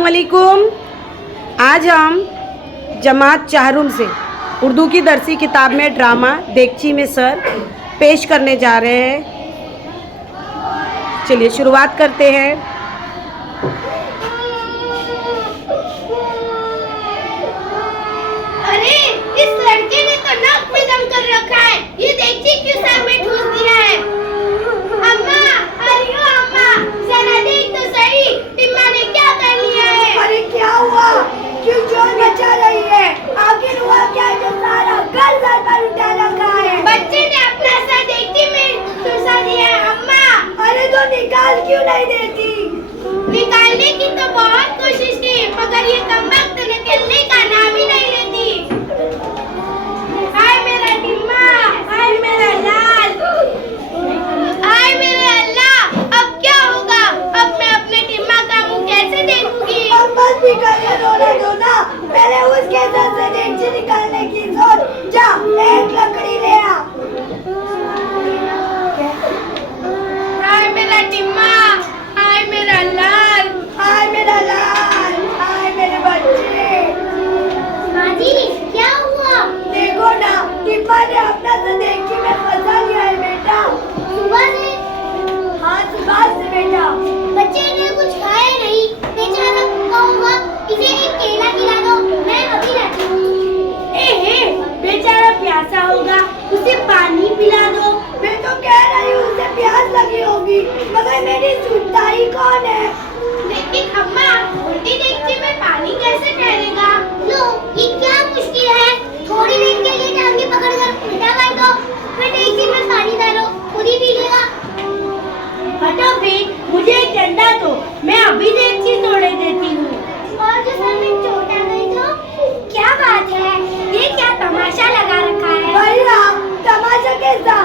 अस्सलामुअलैकुम। आज हम जमात चाहरुम से उर्दू की दरसी किताब में ड्रामा देगची में सर पेश करने जा रहे हैं। चलिए शुरुआत करते हैं। अरे इस लड़के ने तो नाक में दम कर रखा है। ये देगची क्यों सर में ठूस दिया है? अम्मा, अरे ओ अम्मा, जरा देख तो सही, टिम्मा ने क्या कर लिया है? अरे क्या हुआ? क्यों जोर मचा रही है? आखिर हुआ क्या जो सारा घर सर पर उठा रखा है? बच्चे ने अपना सर देगची में ठुसा दिया है अम्मा। अरे तो निकाल क्यों नहीं देती? निकालने की तो बहुत कोशिश की, मगर ये कमबख्त निकलने का नाम ही नहीं लेती। हाय मेरा टिम्मा, हाय मेरा लाल, हाय मेरे अल्लाह, अब क्या होगा? अब मैं अपने टिम्मा का मुंह कैसे देखूंगी? अब बस भी कर ये रोने दो ना। पहले उसके सर से देगची निकालने की सोच। जा एक लकड़ी ले आ। हाय मेरा टिम्मा, हाय मेरा लाल, हाय मेरा लाल, हाय मेरे बच्चे। माजी क्या हुआ? देखो ना, टिम्मा ने अपना सर देगची में फंसा लिया है बेटा। सुबह से? हाँ सुबह से बेटा। बच्चे ने कुछ खाया नहीं, बेचारा भूखा होगा। इसे एक केला खिला दो, मैं अभी लाती हूँ। बेचारा प्यासा होगा, उसे पानी पिला दो। मैं तो कह रही हूँ उसे प्यास लगी होगी, मगर मेरी सुनता ही कौन है? लेकिन अम्मा, उल्टी देगची में पानी कैसे ठहरेगा? लो, ये क्या मुश्किल है? थोड़ी देर के लिए टांगे पकड़कर उल्टा कर दो, फिर देगची में पानी डालो, खुद ही पी लेगा। हटो बे, मुझे एक डंडा दो, मैं अभी देगची तोड़े देती हूँ। और जो सर में चोट आ गई तो? क्या बात है? ये क्या तमाशा लगा रखा है? भैया, तमाशा कैसा?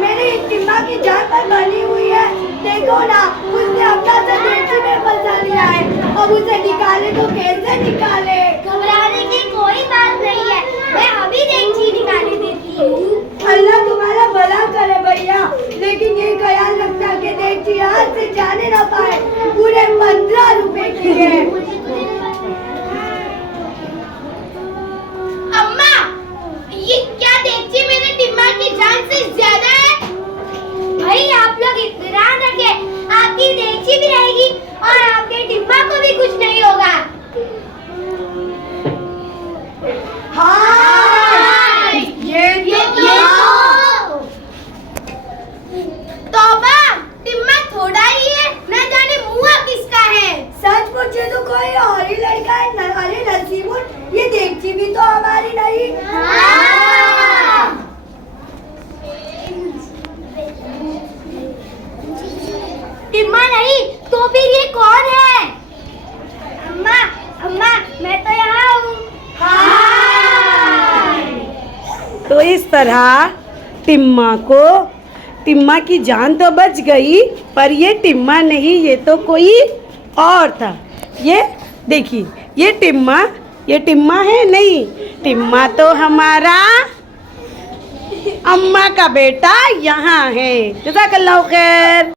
मेरी टिम्मा की जान पर बनी हुई है। देखो ना, उसने अपना सर देगची में फंसा लिया है। अब उसे निकाले तो कैसे निकाले? घबराने की कोई बात नहीं है, मैं अभी देगची निकाले देती हूँ। अल्लाह तुम्हारा भला करे भैया, लेकिन ये ख्याल रखना कि देगची हाथ से जाने ना पाए। पूरे 15 रुपए की है। अम्मा, ये क्या देगची मेरे टिम्मा की जान से ज्यादा है? भाई आप लोग इत्मीनान रखें, आपकी देगची भी रहेगी और आपके टिम्मा को भी कुछ नहीं होगा। हाँ, ये तो तौबा, टिम्मा थोड़ा ही है, न जाने मुआ किसका है। सच पूछे तो कोई और ही लड़का है। अरे नसीबुल, ये देगची भी तो हमारी नहीं। टिम्मा नहीं तो फिर ये कौन है? अम्मा, अम्मा, मैं तो यहाँ हूँ। तो इस तरह टिम्मा की जान तो बच गई, पर ये टिम्मा नहीं, ये तो कोई और था। ये देखिए, ये टिम्मा है नहीं, टिम्मा तो हमारा अम्मा का बेटा यहाँ है। जज़ाकल्लाहु खैर।